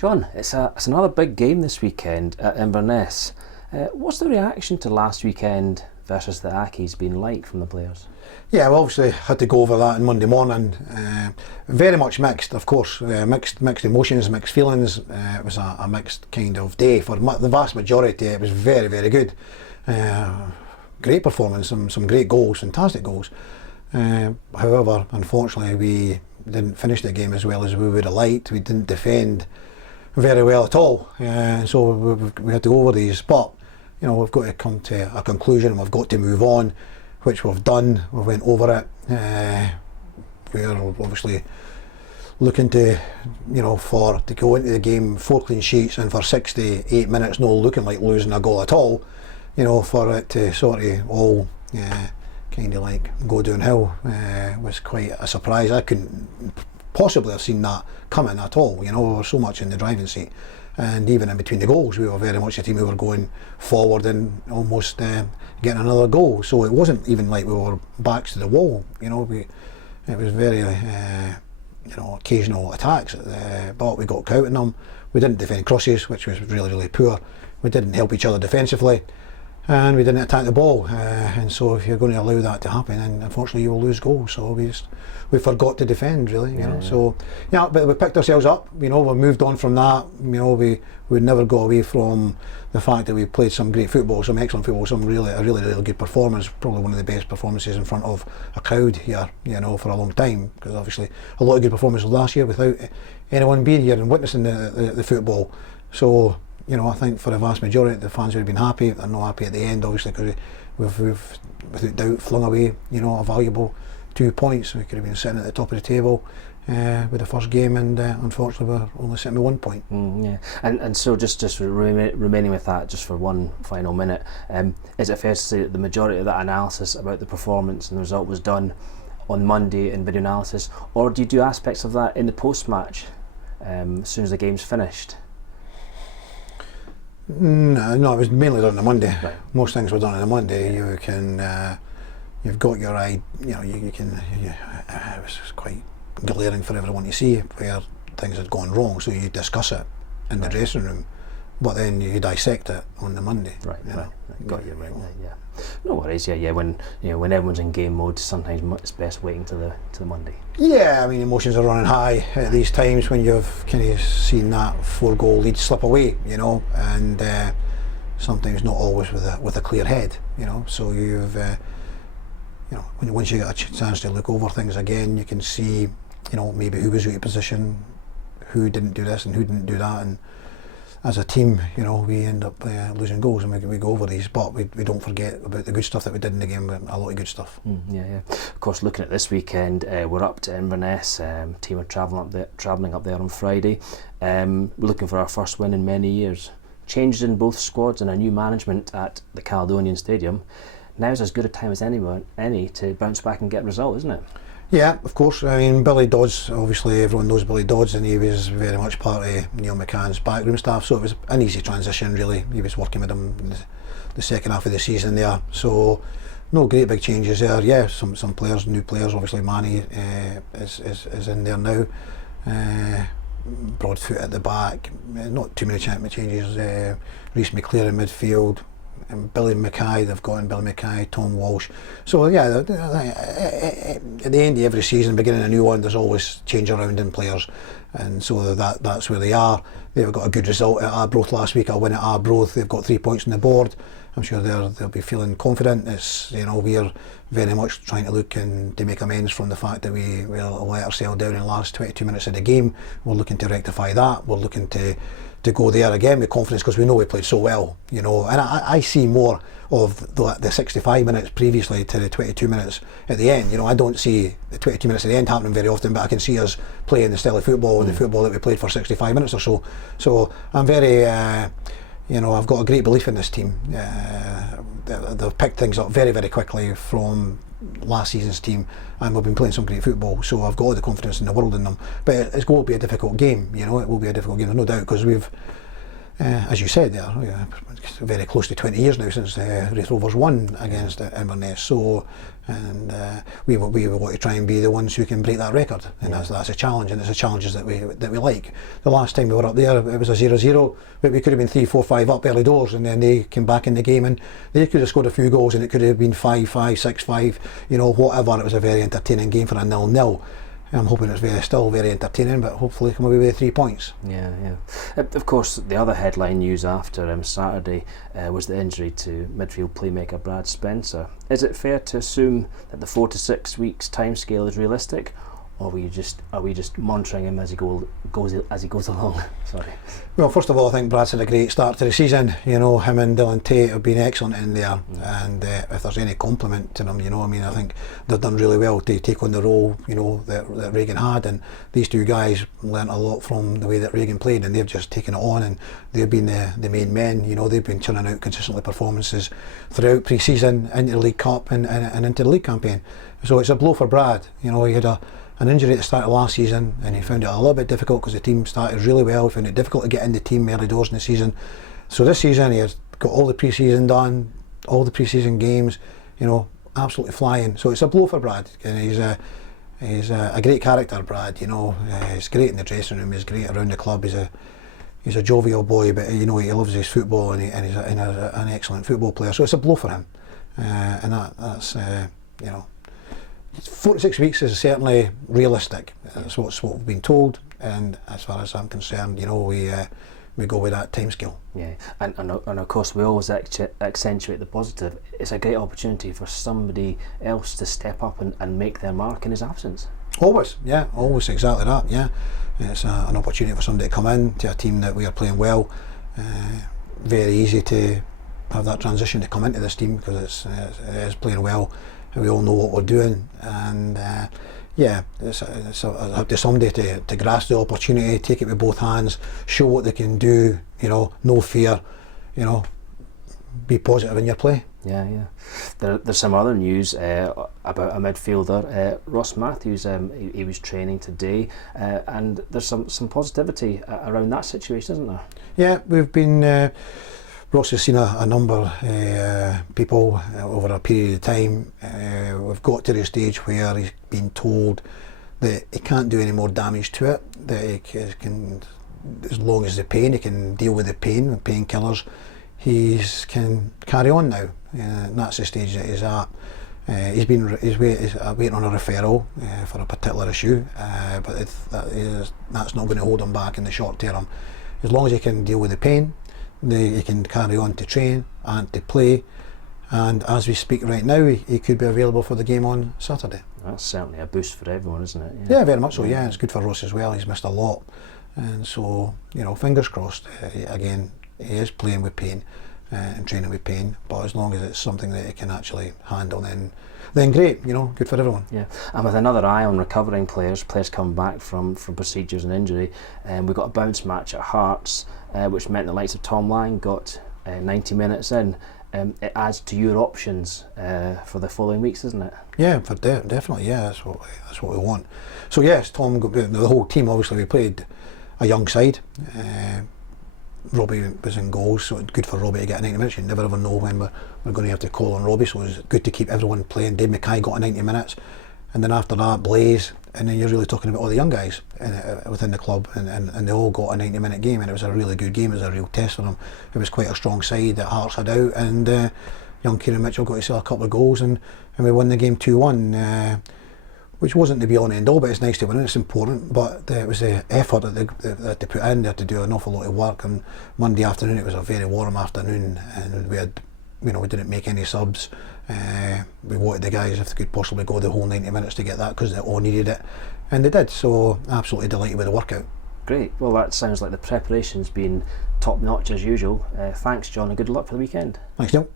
John, it's another big game this weekend at Inverness. What's the reaction to last weekend versus the Accies been like from the players? Yeah, we obviously had to go over that on Monday morning. Very much mixed, of course. Mixed emotions, mixed feelings. It was a mixed kind of day. For the vast majority, it was very, very good. Great performance, some great goals, fantastic goals. However, unfortunately, we didn't finish the game as well as we would have liked. We didn't defend very well at all, so we had to go over these. But you know, we've got to come to a conclusion. We've got to move on, which we've done. We went over it. We're obviously looking to, to go into the game 4 clean sheets, and for 68 minutes not looking like losing a goal at all. For it to sort of all kind of like go downhill was quite a surprise. I couldn't possibly have seen that coming at all. We were so much in the driving seat, and even in between the goals we were very much a team who were going forward and almost getting another goal. So it wasn't even like we were backs to the wall. It was very occasional attacks, but we got caught in them. We didn't defend crosses, which was really, really poor. We didn't help each other defensively, and we didn't attack the ball. And so if you're going to allow that to happen, then unfortunately you will lose goals. So we forgot to defend, really. So but we picked ourselves up. We moved on from that. We never got away from the fact that we played some great football, some excellent football, some really good performance. Probably one of the best performances in front of a crowd here, for a long time. Because obviously a lot of good performances last year without anyone being here and witnessing the football. So I think for the vast majority the fans would have been happy. They're not happy at the end, obviously, because we've without doubt flung away a valuable 2 points. We could have been sitting at the top of the table with the first game, and unfortunately we're only sitting with 1 point. And so just remaining with that just for one final minute, is it fair to say that the majority of that analysis about the performance and the result was done on Monday in video analysis, or do you do aspects of that in the post-match as soon as the game's finished? No, it was mainly done on a Monday. Right. Most things were done on a Monday. You can, you've got your eye. You can. It was quite glaring for everyone to see where things had gone wrong. So you discuss it in the dressing room, but then you dissect it on the Monday. Right. Got you right. Yeah. No worries. Yeah. When when everyone's in game mode, sometimes it's best waiting to the Monday. Yeah, I mean, emotions are running high at these times when you've kind of seen that 4-goal lead slip away, and sometimes not always with a clear head, So you've, once you get a chance to look over things again, you can see, maybe who was out of position, who didn't do this and who didn't do that, and as a team, we end up losing goals, and we go over these, but we don't forget about the good stuff that we did in the game. A lot of good stuff. Of course, looking at this weekend, we're up to Inverness. Team are travelling up there on Friday. We're looking for our first win in many years. Changes in both squads and a new management at the Caledonian Stadium. Now's as good a time as any to bounce back and get a result, isn't it? Yeah, of course. I mean, Billy Dodds, obviously everyone knows Billy Dodds, and he was very much part of Neil McCann's backroom staff, so it was an easy transition, really. He was working with him in the second half of the season there, so no great big changes there. Yeah, some players, new players, obviously Manny is in there now. Broadfoot at the back, not too many changes. Rhys McClare in midfield, and Billy Mackay, they've got in Billy Mackay, Tom Walsh. So yeah, at the end of every season, beginning a new one, there's always change around in players, and so that's where they are. They've got a good result at Arbroath last week, a win at Arbroath. They've got 3 points on the board. I'm sure they'll be feeling confident. It's we're very much trying to look and to make amends from the fact that we let ourselves down in the last 22 minutes of the game. We're looking to rectify that. We're looking to go there again with confidence, because we know we played so well, and I see more of the 65 minutes previously to the 22 minutes at the end. I don't see the 22 minutes at the end happening very often, but I can see us playing the style of football and the football that we played for 65 minutes or so. So I'm very, I've got a great belief in this team. They've picked things up very, very quickly from last season's team, and we've been playing some great football, so I've got all the confidence in the world in them. But it's going to be a difficult game, it will be a difficult game, there's no doubt, because as you said there, it's very close to 20 years now since Raith Rovers won against Inverness. So, and we want to try and be the ones who can break that record, and that's a challenge, and it's the challenges that we like. The last time we were up there, it was a 0-0, but we could have been 3-4-5 up early doors, and then they came back in the game, and they could have scored a few goals, and it could have been 5-5, 6-5, whatever. It was a very entertaining game for a 0-0. I'm hoping it's still very entertaining, but hopefully come away with 3 points. Yeah. Of course, the other headline news after Saturday was the injury to midfield playmaker Brad Spencer. Is it fair to assume that the 4 to 6 weeks timescale is realistic, or are we just monitoring him as he goes along? Sorry. Well, first of all, I think Brad's had a great start to the season. Him and Dylan Tate have been excellent in there, and if there's any compliment to them, I think they've done really well to take on the role, that Regan had, and these two guys learnt a lot from the way that Regan played, and they've just taken it on, and they've been the main men. They've been churning out consistently performances throughout pre-season, into the League Cup and into the league campaign. So it's a blow for Brad. He had an injury at the start of last season, and he found it a little bit difficult because the team started really well. He found it difficult to get in the team early doors in the season. So this season he has got all the pre-season done, all the pre-season games, absolutely flying. So it's a blow for Brad, and he's a great character, Brad. He's great in the dressing room, he's great around the club. He's a jovial boy, but he loves his football, and he's an excellent football player. So it's a blow for him, and that's 4 to 6 weeks is certainly realistic. That's what we've been told, and as far as I'm concerned, we go with that timescale. Yeah, and of course we always accentuate the positive. It's a great opportunity for somebody else to step up and make their mark in his absence. Always exactly that. Yeah, it's an opportunity for somebody to come in to a team that we are playing well. Very easy to have that transition to come into this team because it is playing well. We all know what we're doing, and it's up to somebody to grasp the opportunity, take it with both hands, show what they can do. No fear. Be positive in your play. Yeah. There's some other news about a midfielder, Ross Matthews. He was training today, and there's some positivity around that situation, isn't there? Yeah, we've been. Ross has seen a number of people over a period of time. We've got to the stage where he's been told that he can't do any more damage to it, that he can, as long as the pain, he can deal with the pain, with painkillers, he can carry on now. And that's the stage that he's at. He's waiting on a referral for a particular issue, but that's not going to hold him back in the short term. As long as he can deal with the pain, he can carry on to train and to play, and as we speak right now he could be available for the game on Saturday. That's certainly a boost for everyone, isn't it? Yeah, very much so. Yeah, it's good for Ross as well. He's missed a lot, and so fingers crossed. Again, he is playing with pain and training with pain, but as long as it's something that he can actually handle, then great, good for everyone. Yeah, and with another eye on recovering players coming back from procedures and injury, we've got a bounce match at Hearts, which meant the likes of Tom Lang got 90 minutes in. It adds to your options for the following weeks, isn't it? Yeah, definitely. Yeah, that's what we want. So yes, Tom, the whole team, obviously we played a young side. Robbie was in goals, so it's good for Robbie to get 90 minutes. You never ever know when we're going to have to call on Robbie, so it's good to keep everyone playing. Dave Mackay got 90 minutes, and then after that Blaze, and then you're really talking about all the young guys within the club, and they all got a 90-minute game, and it was a really good game. It was a real test for them. It was quite a strong side that Hearts had out, and young Kieran Mitchell got to sell a couple of goals, and we won the game 2-1. Which wasn't the be all and end all, but it's nice to win, it's important, but it was the effort that they put in. They had to do an awful lot of work, and Monday afternoon it was a very warm afternoon, and we didn't make any subs. We wanted the guys, if they could possibly go the whole 90 minutes to get that, because they all needed it, and they did, so absolutely delighted with the workout. Great, well that sounds like the preparation's been top notch as usual. Thanks John, and good luck for the weekend. Thanks Neil.